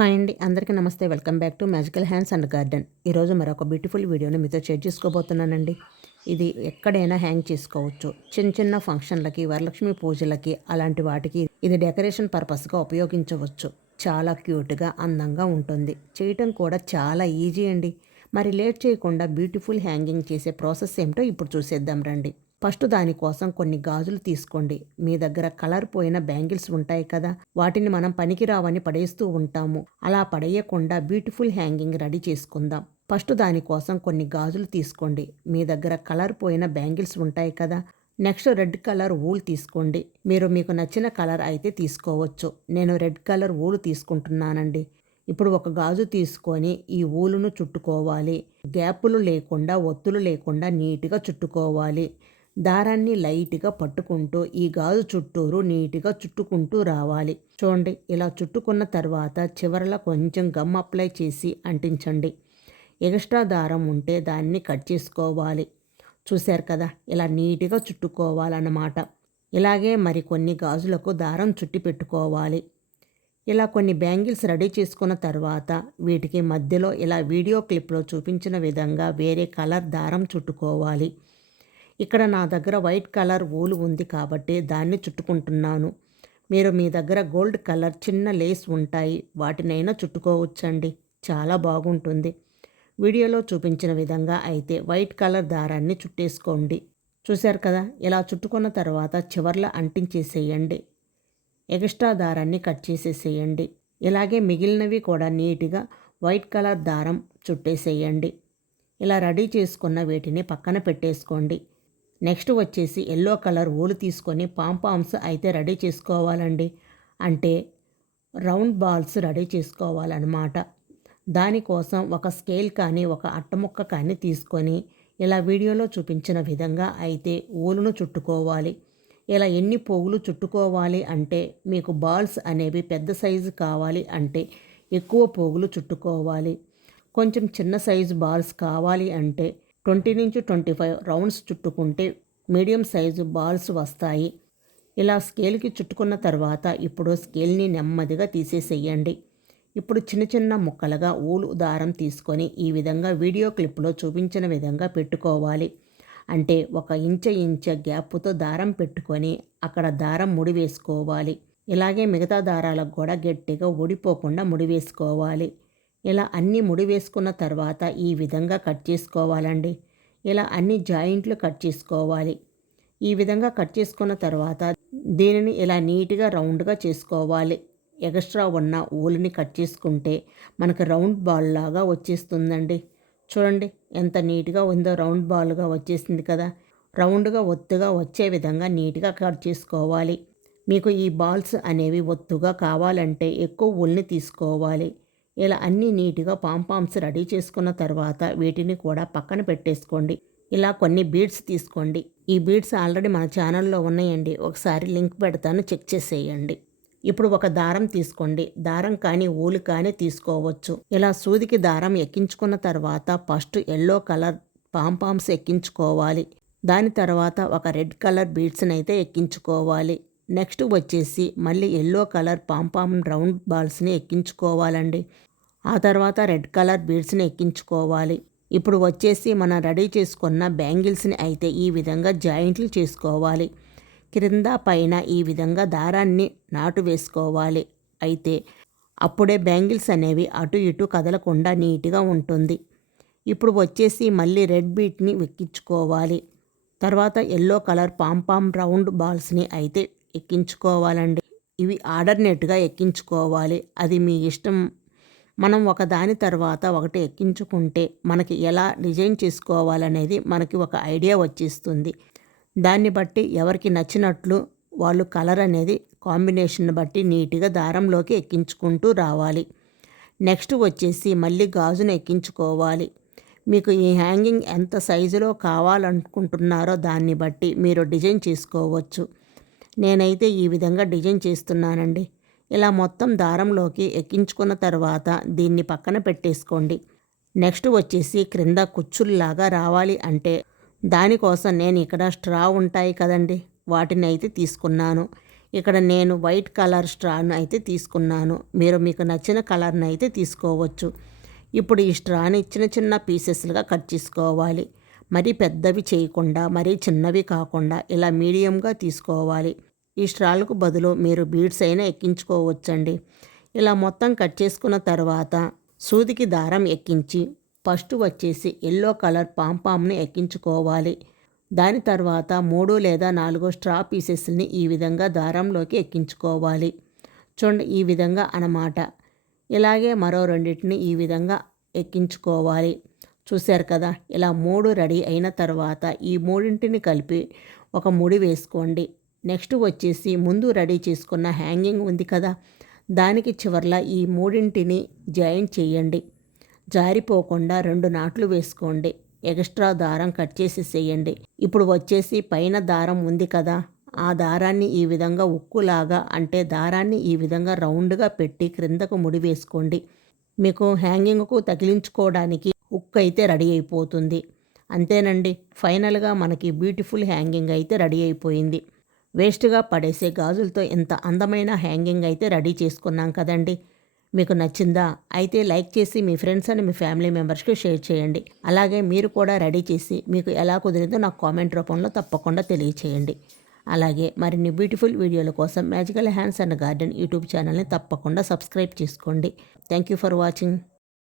Hi అండి, అందరికీ నమస్తే. Welcome back to magical hands and garden. ఈరోజు మరొక బ్యూటిఫుల్ వీడియోని మీతో షేర్ చేసుకోబోతున్నానండి. ఇది ఎక్కడైనా హ్యాంగ్ చేసుకోవచ్చు. చిన్న చిన్న ఫంక్షన్లకి, వరలక్ష్మి పూజలకి, అలాంటి వాటికి ఇది డెకరేషన్ పర్పస్గా ఉపయోగించవచ్చు. చాలా క్యూట్గా, అందంగా ఉంటుంది. చేయటం కూడా చాలా ఈజీ అండి. మరి లేట్ చేయకుండా బ్యూటిఫుల్ హ్యాంగింగ్ చేసే ప్రాసెస్ ఏమిటో ఇప్పుడు చూసేద్దాం రండి. ఫస్ట్ దానికోసం కొన్ని గాజులు తీసుకోండి. మీ దగ్గర కలర్ పోయిన బ్యాంగిల్స్ ఉంటాయి కదా, వాటిని మనం పనికిరావని పడేస్తూ ఉంటాము. అలా పడేయకుండా బ్యూటిఫుల్ హ్యాంగింగ్ రెడీ చేసుకుందాం. ఫస్ట్ దానికోసం కొన్ని గాజులు తీసుకోండి. మీ దగ్గర కలర్ పోయిన బ్యాంగిల్స్ ఉంటాయి కదా. నెక్స్ట్ రెడ్ కలర్ వూల్ తీసుకోండి. మీకు నచ్చిన కలర్ అయితే తీసుకోవచ్చు. నేను రెడ్ కలర్ వూలు తీసుకుంటున్నానండి. ఇప్పుడు ఒక గాజు తీసుకొని ఈ ఊలును చుట్టుకోవాలి. గ్యాపులు లేకుండా, ఒత్తులు లేకుండా నీట్గా చుట్టుకోవాలి. దారాన్ని లైట్గా పట్టుకుంటూ ఈ గాజు చుట్టూరు నీట్గా చుట్టుకుంటూ రావాలి. చూడండి, ఇలా చుట్టుకున్న తర్వాత చివరలా కొంచెం గమ్ అప్లై చేసి అంటించండి. ఎక్స్ట్రా దారం ఉంటే దాన్ని కట్ చేసుకోవాలి. చూశారు కదా, ఇలా నీట్గా చుట్టుకోవాలన్నమాట. ఇలాగే మరికొన్ని గాజులకు దారం చుట్టి పెట్టుకోవాలి. ఇలా కొన్ని బ్యాంగిల్స్ రెడీ చేసుకున్న తర్వాత వీటికి మధ్యలో ఇలా వీడియో క్లిప్లో చూపించిన విధంగా వేరే కలర్ దారం చుట్టుకోవాలి. ఇక్కడ నా దగ్గర వైట్ కలర్ వూలు ఉంది కాబట్టి దాన్ని చుట్టుకుంటున్నాను. మీ దగ్గర గోల్డ్ కలర్ చిన్న లేస్ ఉంటాయి, వాటినైనా చుట్టుకోవచ్చండి. చాలా బాగుంటుంది. వీడియోలో చూపించిన విధంగా అయితే వైట్ కలర్ దారాన్ని చుట్టేసుకోండి. చూశారు కదా, ఇలా చుట్టుకున్న తర్వాత చివర్లో అంటించేసేయండి. ఎక్స్ట్రా దారాన్ని కట్ చేసేసేయండి. ఇలాగే మిగిలినవి కూడా నీట్గా వైట్ కలర్ దారం చుట్టేసేయండి. ఇలా రెడీ చేసుకున్న వీటిని పక్కన పెట్టేసుకోండి. నెక్స్ట్ వచ్చేసి ఎల్లో కలర్ ఊలు తీసుకొని పాంపామ్స్ అయితే రెడీ చేసుకోవాలండి. అంటే రౌండ్ బాల్స్ రెడీ చేసుకోవాలన్నమాట. దానికోసం ఒక స్కేల్ కానీ ఒక అట్టముక్క కానీ తీసుకొని ఇలా వీడియోలో చూపించిన విధంగా అయితే ఊలును చుట్టుకోవాలి. ఇలా ఎన్ని పోగులు చుట్టుకోవాలి అంటే, మీకు బాల్స్ అనేవి పెద్ద సైజు కావాలి అంటే ఎక్కువ పోగులు చుట్టుకోవాలి. కొంచెం చిన్న సైజు బాల్స్ కావాలి అంటే 20 నుంచి 25 రౌండ్స్ చుట్టుకుంటే మీడియం సైజు బాల్స్ వస్తాయి. ఇలా స్కేల్కి చుట్టుకున్న తర్వాత ఇప్పుడు స్కేల్ని నెమ్మదిగా తీసేసేయండి. ఇప్పుడు చిన్న చిన్న ముక్కలుగా ఊలు దారం తీసుకొని ఈ విధంగా వీడియో క్లిప్లో చూపించిన విధంగా పెట్టుకోవాలి. అంటే 1 ఇంచ్ గ్యాప్తో దారం పెట్టుకొని అక్కడ దారం ముడి వేసుకోవాలి. ఇలాగే మిగతా దారాలకు కూడా గట్టిగా ఊడిపోకుండా ముడి వేసుకోవాలి. ఇలా అన్నీ ముడి వేసుకున్న తర్వాత ఈ విధంగా కట్ చేసుకోవాలండి. ఇలా అన్ని జాయింట్లు కట్ చేసుకోవాలి. ఈ విధంగా కట్ చేసుకున్న తర్వాత దీనిని ఇలా నీట్గా రౌండ్గా చేసుకోవాలి. ఎక్స్ట్రా ఉన్న ఊలుని కట్ చేసుకుంటే మనకు రౌండ్ బాల్ లాగా వచ్చేస్తుందండి. చూడండి ఎంత నీట్గా ఉందో, రౌండ్ బాల్గా వచ్చేసింది కదా. రౌండ్గా ఒత్తుగా వచ్చే విధంగా నీట్గా కట్ చేసుకోవాలి. మీకు ఈ బాల్స్ అనేవి ఒత్తుగా కావాలంటే ఎక్కువ ఊల్ని తీసుకోవాలి. ఇలా అన్నీ నీట్గా పాంపామ్స్ రెడీ చేసుకున్న తర్వాత వీటిని కూడా పక్కన పెట్టేసుకోండి. ఇలా కొన్ని బీడ్స్ తీసుకోండి. ఈ బీడ్స్ ఆల్రెడీ మన ఛానల్లో ఉన్నాయండి, ఒకసారి లింక్ పెడతాను, చెక్ చేసేయండి. ఇప్పుడు ఒక దారం తీసుకోండి. దారం కానీ ఊలు కానీ తీసుకోవచ్చు. ఇలా సూదికి దారం ఎక్కించుకున్న తర్వాత ఫస్ట్ ఎల్లో కలర్ పాంపామ్స్ ఎక్కించుకోవాలి. దాని తర్వాత ఒక రెడ్ కలర్ బీడ్స్ని అయితే ఎక్కించుకోవాలి. నెక్స్ట్ వచ్చేసి మళ్ళీ ఎల్లో కలర్ పాంపామ్ రౌండ్ బాల్స్ని ఎక్కించుకోవాలండి. ఆ తర్వాత రెడ్ కలర్ బీడ్స్ని ఎక్కించుకోవాలి. ఇప్పుడు వచ్చేసి మనం రెడీ చేసుకున్న బ్యాంగిల్స్ని అయితే ఈ విధంగా జాయింట్లు చేసుకోవాలి. క్రింద పైన ఈ విధంగా దారాన్ని నాటు వేసుకోవాలి. అయితే అప్పుడే బ్యాంగిల్స్ అనేవి అటు ఇటు కదలకుండా నీట్గా ఉంటుంది. ఇప్పుడు వచ్చేసి మళ్ళీ రెడ్ బీట్ని ఎక్కించుకోవాలి. తర్వాత ఎల్లో కలర్ పాంపామ్ రౌండ్ బాల్స్ని అయితే ఎక్కించుకోవాలండి. ఇవి ఆర్డర్నేట్గా ఎక్కించుకోవాలి, అది మీ ఇష్టం. మనం ఒకదాని తర్వాత ఒకటి ఎక్కించుకుంటే మనకి ఎలా డిజైన్ చేసుకోవాలనేది మనకి ఒక ఐడియా వచ్చేస్తుంది. దాన్ని బట్టి ఎవరికి నచ్చినట్లు వాళ్ళు కలర్ అనేది కాంబినేషన్ బట్టి నీట్గా దారంలోకి ఎక్కించుకుంటూ రావాలి. నెక్స్ట్ వచ్చేసి మళ్ళీ గాజును ఎక్కించుకోవాలి. మీకు ఈ హ్యాంగింగ్ ఎంత సైజులో కావాలనుకుంటున్నారో దాన్ని బట్టి మీరు డిజైన్ చేసుకోవచ్చు. నేనైతే ఈ విధంగా డిజైన్ చేస్తున్నానండి. ఇలా మొత్తం దారంలోకి ఎక్కించుకున్న తర్వాత దీన్ని పక్కన పెట్టేసుకోండి. నెక్స్ట్ వచ్చేసి క్రింద కుచ్చుల్లాగా రావాలి అంటే దానికోసం నేను ఇక్కడ స్ట్రా ఉంటాయి కదండి, వాటిని అయితే తీసుకున్నాను. ఇక్కడ నేను వైట్ కలర్ స్ట్రాను అయితే తీసుకున్నాను. మీరు మీకు నచ్చిన కలర్ని అయితే తీసుకోవచ్చు. ఇప్పుడు ఈ స్ట్రాని చిన్న చిన్న పీసెస్లుగా కట్ చేసుకోవాలి. మరీ పెద్దవి చేయకుండా మరీ చిన్నవి కాకుండా ఇలా మీడియంగా తీసుకోవాలి. ఈ స్ట్రాలకు బదులు మీరు బీడ్స్ అయినా ఎక్కించుకోవచ్చండి. ఇలా మొత్తం కట్ చేసుకున్న తర్వాత సూదికి దారం ఎక్కించి ఫస్ట్ వచ్చేసి ఎల్లో కలర్ పాంపామ్ని ఎక్కించుకోవాలి. దాని తర్వాత 3 లేదా 4 స్ట్రా పీసెస్ని ఈ విధంగా దారంలోకి ఎక్కించుకోవాలి. చూడండి, ఈ విధంగా అన్నమాట. ఇలాగే మరో రెండింటిని ఈ విధంగా ఎక్కించుకోవాలి. చూశారు కదా, ఇలా 3 రెడీ అయిన తర్వాత ఈ మూడింటిని కలిపి ఒక ముడి వేసుకోండి. నెక్స్ట్ వచ్చేసి ముందు రెడీ చేసుకున్న హ్యాంగింగ్ ఉంది కదా, దానికి చివర్ల ఈ మూడింటిని జాయింట్ చేయండి. జారిపోకుండా 2 నాట్లు వేసుకోండి. ఎక్స్ట్రా దారం కట్ చేసేసేయండి. ఇప్పుడు వచ్చేసి పైన దారం ఉంది కదా, ఆ దారాన్ని ఈ విధంగా ఉక్కులాగా అంటే దారాన్ని ఈ విధంగా రౌండ్గా పెట్టి క్రిందకు ముడి వేసుకోండి. మీకు హ్యాంగింగ్కు తగిలించుకోవడానికి హుక్ అయితే రెడీ అయిపోతుంది. అంతేనండి, ఫైనల్గా మనకి బ్యూటిఫుల్ హ్యాంగింగ్ అయితే రెడీ అయిపోయింది. వేస్ట్గా పడేసే గాజులతో ఇంత అందమైన హ్యాంగింగ్ అయితే రెడీ చేసుకున్నాం కదండి. మీకు నచ్చిందా? అయితే లైక్ చేసి మీ ఫ్రెండ్స్ అండ్ మీ ఫ్యామిలీ మెంబర్స్కి షేర్ చేయండి. అలాగే మీరు కూడా రెడీ చేసి మీకు ఎలా కుదిరిందో నాకు కామెంట్ రూపంలో తప్పకుండా తెలియచేయండి. అలాగే మరిన్ని బ్యూటిఫుల్ వీడియోల కోసం magical hands and garden YouTube ఛానల్ని తప్పకుండా సబ్స్క్రైబ్ చేసుకోండి. Thank you for watching.